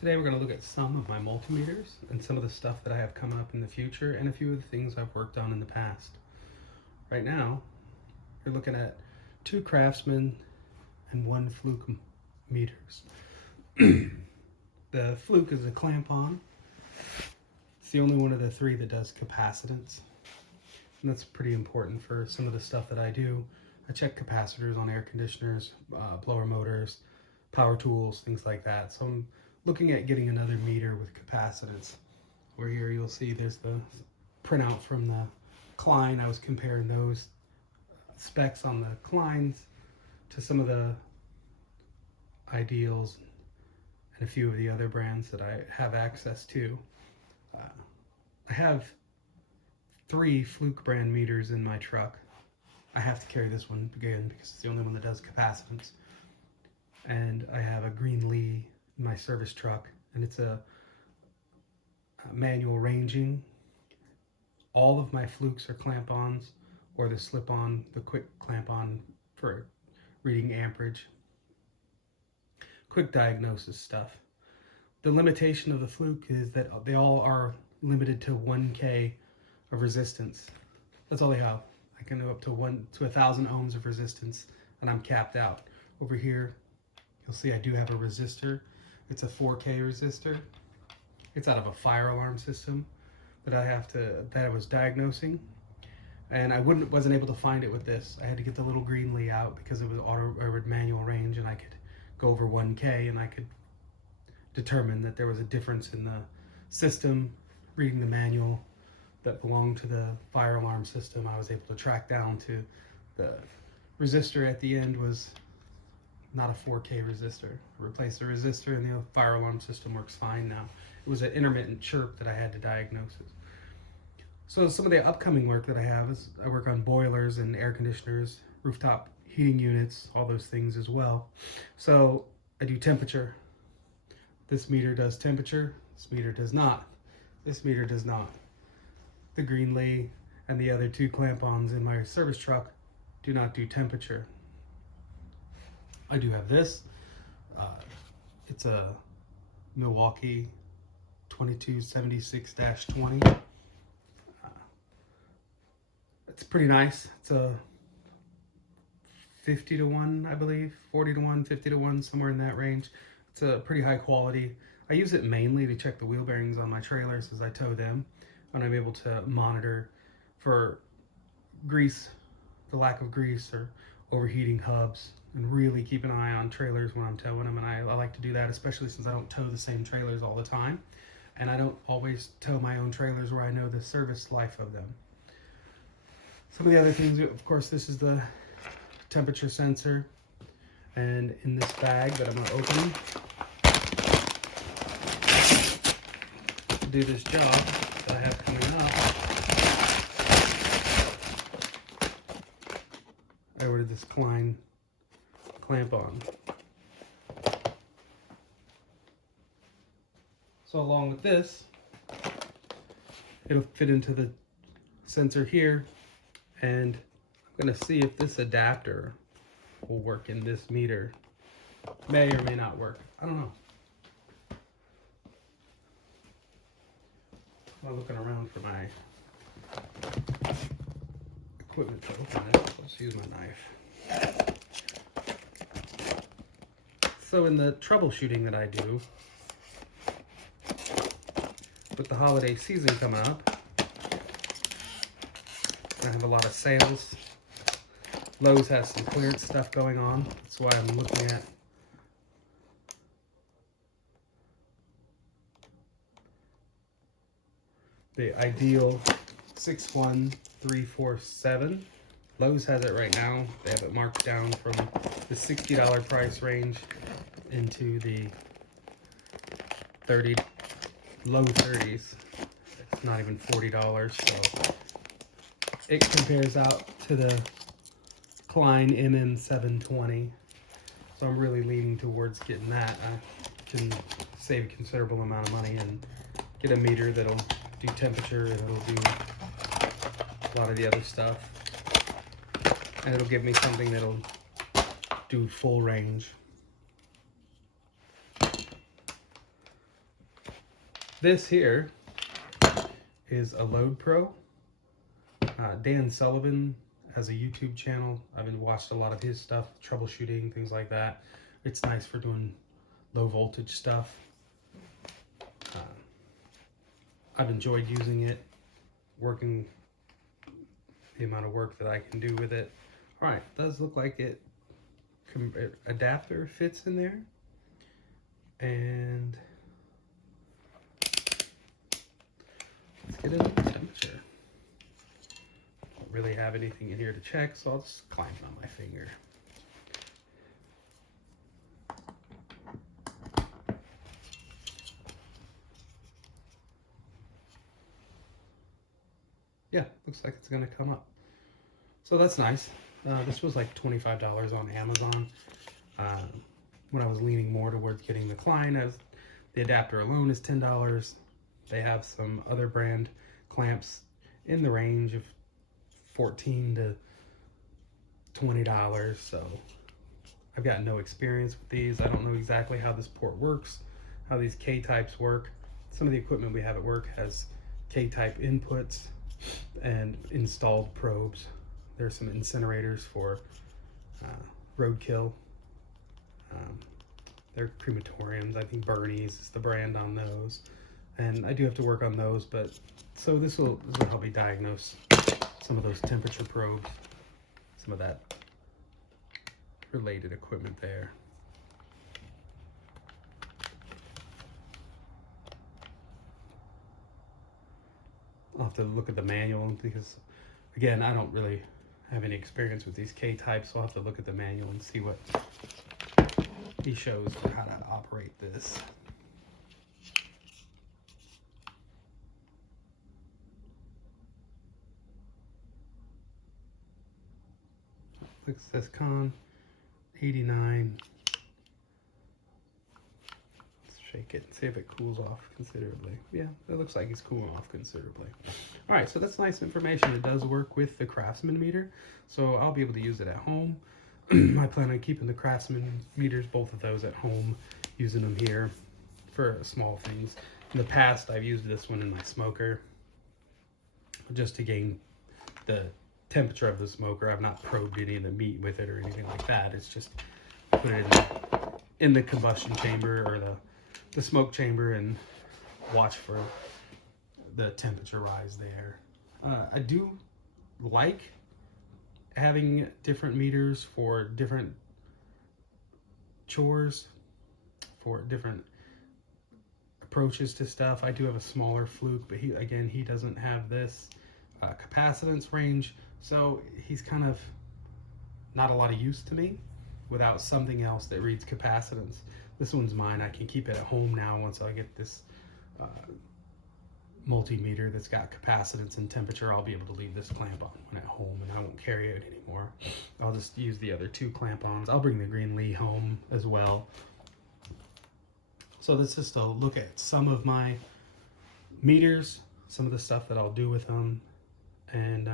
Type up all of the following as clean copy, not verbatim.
Today we're going to look at some of my multimeters and some of the stuff that I have coming up in the future and a few of the things I've worked on in the past. Right now, you're looking at 2 Craftsman and 1 Fluke meters. The Fluke is a clamp-on. It's the only one of the 3 that does capacitance. And that's pretty important for some of the stuff that I do. I check capacitors on air conditioners, blower motors, power tools, things like that. So I'm looking at getting another meter with capacitance. Where here you'll see there's the printout from the Klein. I was comparing those specs on the Kleins to some of the Ideals and a few of the other brands that I have access to. I have 3 Fluke brand meters in my truck. I have to carry this one again because it's the only one that does capacitance. And I have a Green Lee in my service truck, and it's a manual ranging. All of my Flukes are clamp-ons, or the slip-on, the quick clamp-on for reading amperage. Quick diagnosis stuff. The limitation of the Fluke is that they all are limited to 1K of resistance. That's all they have. I can go up to 1,000 ohms of resistance, and I'm capped out. Over here, you'll see I do have a resistor. It's a 4K resistor. It's out of a fire alarm system that I was diagnosing, and I wasn't able to find it with this. I had to get the little Green Lee out because it was manual range, and I could go over 1K, and I could determine that there was a difference in the system reading the manual that belonged to the fire alarm system. I was able to track down to the resistor at the end was not a 4K resistor. I replaced the resistor and the fire alarm system works fine now. It was an intermittent chirp that I had to diagnose it. So some of the upcoming work that I have is I work on boilers and air conditioners, rooftop heating units, all those things as well. So I do temperature. This meter does temperature, this meter does not. This meter does not. The Green Lee and the other 2 clamp-ons in my service truck do not do temperature. I do have this. It's a Milwaukee 2276-20. It's pretty nice. It's a 50 to 1, I believe, 40 to 1, 50 to 1, somewhere in that range. It's a pretty high quality. I use it mainly to check the wheel bearings on my trailers as I tow them, and I'm able to monitor for grease, the lack of grease or overheating hubs, and really keep an eye on trailers when I'm towing them. And I like to do that, especially since I don't tow the same trailers all the time, and I don't always tow my own trailers where I know the service life of them. Some of the other things, of course, this is the temperature sensor, and in this bag that I'm going to open to do this job that I have coming up, I ordered this Klein clamp-on. So along with this, it'll fit into the sensor here, and I'm going to see if this adapter will work in this meter. May or may not work. I don't know. I'm looking around for my equipment to open it. Let's use my knife. So in the troubleshooting that I do, with the holiday season coming up, I have a lot of sales. Lowe's has some clearance stuff going on. That's why I'm looking at the Ideal 61347. Lowe's has it right now. They have it marked down from the $60 price range into the low 30s. It's not even $40, so it compares out to the Klein MM720. So I'm really leaning towards getting that. I can save a considerable amount of money and get a meter that'll do temperature, and it'll do a lot of the other stuff. And it'll give me something that'll do full range. This here is a Load Pro. Dan Sullivan has a YouTube channel. I've been watched a lot of his stuff, troubleshooting, things like that. It's nice for doing low voltage stuff. I've enjoyed using it, working the amount of work that I can do with it. All right, it does look like it adapter fits in there. And let's get into the temperature. Don't really have anything in here to check, so I'll just climb it on my finger. Yeah, looks like it's gonna come up. So that's nice. This was like $25 on Amazon. When I was leaning more towards getting the Klein, as the adapter alone is $10. They have some other brand clamps in the range of $14 to $20. So I've got no experience with these. I don't know exactly how this port works, how these K-types work. Some of the equipment we have at work has K-type inputs and installed probes. There's some incinerators for roadkill. They're crematoriums. I think Bernie's is the brand on those, and I do have to work on those. But so this will help me diagnose some of those temperature probes, some of that related equipment there. I'll have to look at the manual because, again, I don't really have any experience with these K-types, so I'll have to look at the manual and see what he shows for how to operate this. Looks says con 89. Let's shake it and see if it cools off considerably. Yeah, it looks like it's cooling off considerably. All right, so that's nice information. It does work with the Craftsman meter, so I'll be able to use it at home. I plan on keeping the Craftsman meters, both of those at home, using them here for small things. In the past, I've used this one in my smoker just to gain the temperature of the smoker. I've not probed any of the meat with it or anything like that. It's just put it in the combustion chamber or the smoke chamber and watch for the temperature rise there. I do like having different meters for different chores, for different approaches to stuff. I do have a smaller Fluke, but he doesn't have this capacitance range, so he's kind of not a lot of use to me without something else that reads capacitance. This one's mine. I can keep it at home now once I get this multimeter that's got capacitance and temperature. I'll be able to leave this clamp on when at home, and I won't carry it anymore. I'll just use the other two clamp-ons. I'll bring the Green Lee home as well. So that's just a look at some of my meters, some of the stuff that I'll do with them, and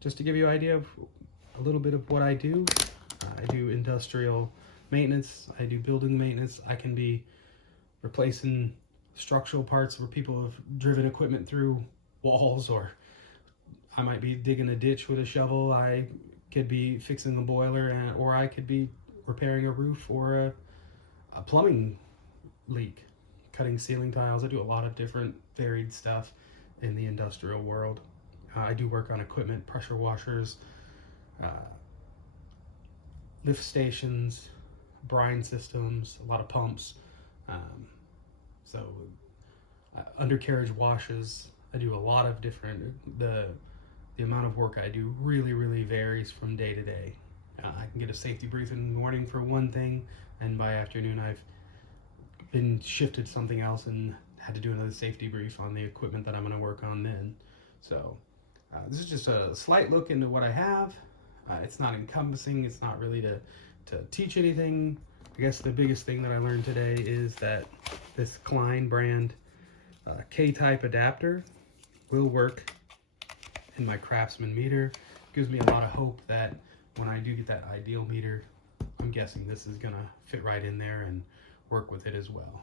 just to give you an idea of a little bit of what I do. I do industrial maintenance. I do building maintenance. I can be replacing structural parts where people have driven equipment through walls, or I might be digging a ditch with a shovel. I could be fixing the boiler, or I could be repairing a roof or a plumbing leak, cutting ceiling tiles. I do a lot of different varied stuff in the industrial world. I do work on equipment, pressure washers, lift stations, brine systems, a lot of pumps. So undercarriage washes. I do a lot of different, the amount of work I do really varies from day to day. I can get a safety brief in the morning for one thing, and by afternoon I've been shifted something else and had to do another safety brief on the equipment that I'm going to work on then. So this is just a slight look into what I have. It's not encompassing. It's not really to teach anything. I guess the biggest thing that I learned today is that this Klein brand K-type adapter will work in my Craftsman meter. Gives me a lot of hope that when I do get that ideal meter, I'm guessing this is gonna fit right in there and work with it as well.